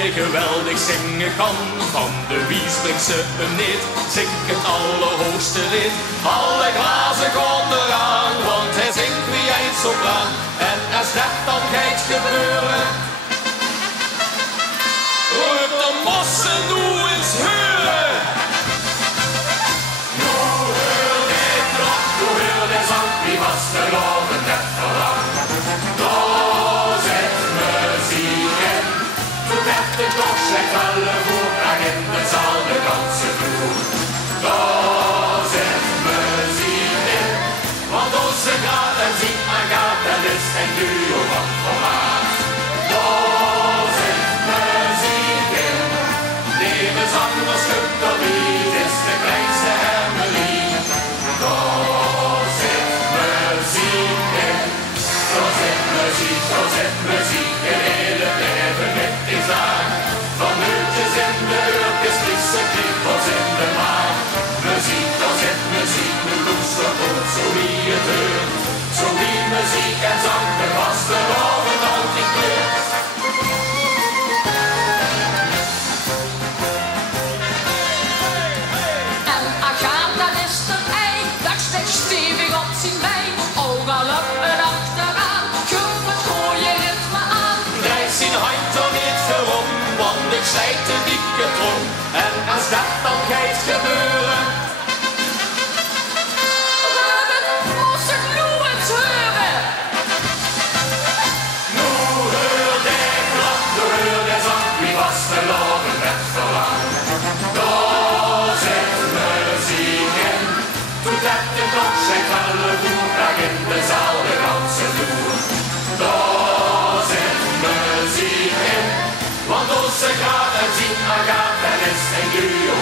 hij geweldig zingen kan. Van de Wies brengt ze hem niet, zingt het allerhoogste lied. Alle glazen gaan eraan, want hij zingt wie eind sopraan. En als dat dan gaat gebeuren, roept de mossen nu eens heuren. Nu hoor de klok, nu hoor de zang, wie was de loven net verlang. Daar zit muziek in, toen werd de klok slecht alle voordrag in de zaal de ganse vloer. Daar zit muziek in, want onze gaat en ziet maar gaat, dat is een duo van formaat. Daar zit muziek in, leven zonder stuk of lied is de kleinste hermelie. Daar zit muziek in, daar zit muziek, daar zit muziek, een hele leven met die zaak. Van uurtjes in de uurtjes, frisse kriebels in de maag. Muziek, daar zit muziek, nu loester goed, zo wie het hoort. Zo wie muziek en zang, de vaste loven altijd kleurt. En Agatha is er ei, dat steekt stevig op zijn been. Ogen op en achteraan, kurf het gooie ritme aan. Drijf zijn hand er niet verom, want ik zei te dikke trom. En als dat dan gaat gebeuren, Als het nu eens horen. nu hoor de klok, nu hoor de zang, wie was de loven met verlang. Daar zit muziek in, toen dat de klok zijn alle voerdrag in de zaal de ganse vloer. Daar zit muziek in, want onze gaat en zien maar gaat en is een duo